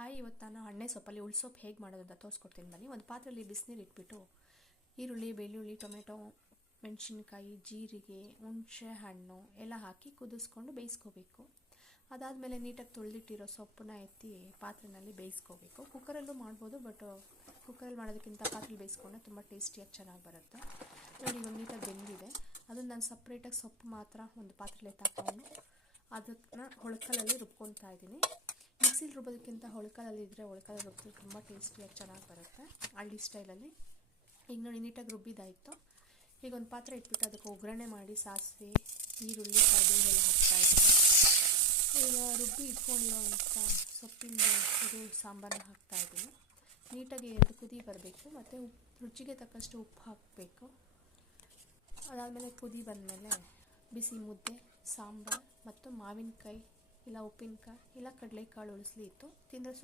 Hi, ಇವತ್ತು ನಾನು ಹಣ್ಣೆ ಸೊಪ್ಪಲ್ಲಿ ಉಳ್ಸೊಪ್ಪು ಹೇಗೆ ಮಾಡೋದು ಅಂತ ತೋರಿಸ್ಕೊಡ್ತೀನಿ ಬನ್ನಿ. ಒಂದು ಪಾತ್ರೆಯಲ್ಲಿ ಬಿಸಿನೀರು ಇಟ್ಬಿಟ್ಟು ಈರುಳ್ಳಿ, ಬೆಳ್ಳುಳ್ಳಿ, ಟೊಮೆಟೊ, ಮೆಣಸಿನ್ಕಾಯಿ, ಜೀರಿಗೆ, ಹುಣಸೆ ಹಣ್ಣು ಎಲ್ಲ ಹಾಕಿ ಕುದಿಸ್ಕೊಂಡು ಬೇಯಿಸ್ಕೋಬೇಕು. ಅದಾದಮೇಲೆ ನೀಟಾಗಿ ತೊಳೆದಿಟ್ಟಿರೋ ಸೊಪ್ಪನ್ನ ಎತ್ತಿ ಪಾತ್ರೆಯಲ್ಲಿ ಬೇಯಿಸ್ಕೋಬೇಕು. ಕುಕ್ಕರಲ್ಲೂ ಮಾಡ್ಬೋದು, ಬಟ್ ಕುಕ್ಕರಲ್ಲಿ ಮಾಡೋದಕ್ಕಿಂತ ಪಾತ್ರೆಯಲ್ಲಿ ಬೇಯಿಸ್ಕೊಂಡ್ರೆ ತುಂಬ ಟೇಸ್ಟಿಯಾಗಿ ಚೆನ್ನಾಗಿ ಬರುತ್ತೆ. ನೋಡಿ, ಇವಾಗ ನೀಟಾಗಿ ಬೆಂದಿದೆ. ಅದನ್ನು ನಾನು ಸಪ್ರೇಟಾಗಿ ಸೊಪ್ಪು ಮಾತ್ರ ಒಂದು ಪಾತ್ರೆಯಲ್ಲಿ ತಗೊಂಡು ಅದನ್ನು ಒಳ್ಕಲಲ್ಲಿ ರುಬ್ಕೊತಾ ಇದ್ದೀನಿ. ಮಿಕ್ಸಿಲಿ ರುಬ್ಬೋದಕ್ಕಿಂತ ಒಳ್ಕಲಲ್ಲಿ ಇದ್ದರೆ ಒಳ್ಕಲಲ್ಲಿ ರುಬ್ಬಿದ್ರೆ ತುಂಬ ಟೇಸ್ಟಿಯಾಗಿ ಚೆನ್ನಾಗಿ ಬರುತ್ತೆ, ಹಳ್ಳಿ ಸ್ಟೈಲಲ್ಲಿ. ಈಗ ನೋಡಿ, ನೀಟಾಗಿ ರುಬ್ಬಿದಾಯಿತು. ಈಗ ಒಂದು ಪಾತ್ರೆ ಇಟ್ಬಿಟ್ಟು ಅದಕ್ಕೆ ಒಗ್ಗರಣೆ ಮಾಡಿ ಸಾಸಿವೆ, ಈರುಳ್ಳಿ, ಕರಿಬೇವು ಎಲ್ಲ ಹಾಕ್ತಾಯಿದ್ದೀನಿ. ಈಗ ರುಬ್ಬಿ ಇಟ್ಕೊಂಡಿರೋಂಥ ಸೊಪ್ಪಿಂದ ಇದು ಸಾಂಬಾರನ್ನ ಹಾಕ್ತಾಯಿದ್ದೀನಿ. ನೀಟಾಗಿ ಎರಡು ಕುದಿ ಬರಬೇಕು ಮತ್ತು ರುಚಿಗೆ ತಕ್ಕಷ್ಟು ಉಪ್ಪು ಹಾಕಬೇಕು. ಅದಾದಮೇಲೆ ಕುದಿ ಬಂದಮೇಲೆ ಬಿಸಿ ಮುದ್ದೆ, ಸಾಂಬಾರು ಮತ್ತು ಮಾವಿನಕಾಯಿ ಇಲ್ಲ ಉಪ್ಪಿನಕಾಯಿ ಇಲ್ಲ ಕಡಲೆಕಾಳು ಉಳಿಸ್ಲಿ ಇತ್ತು ತಿಂದರೆ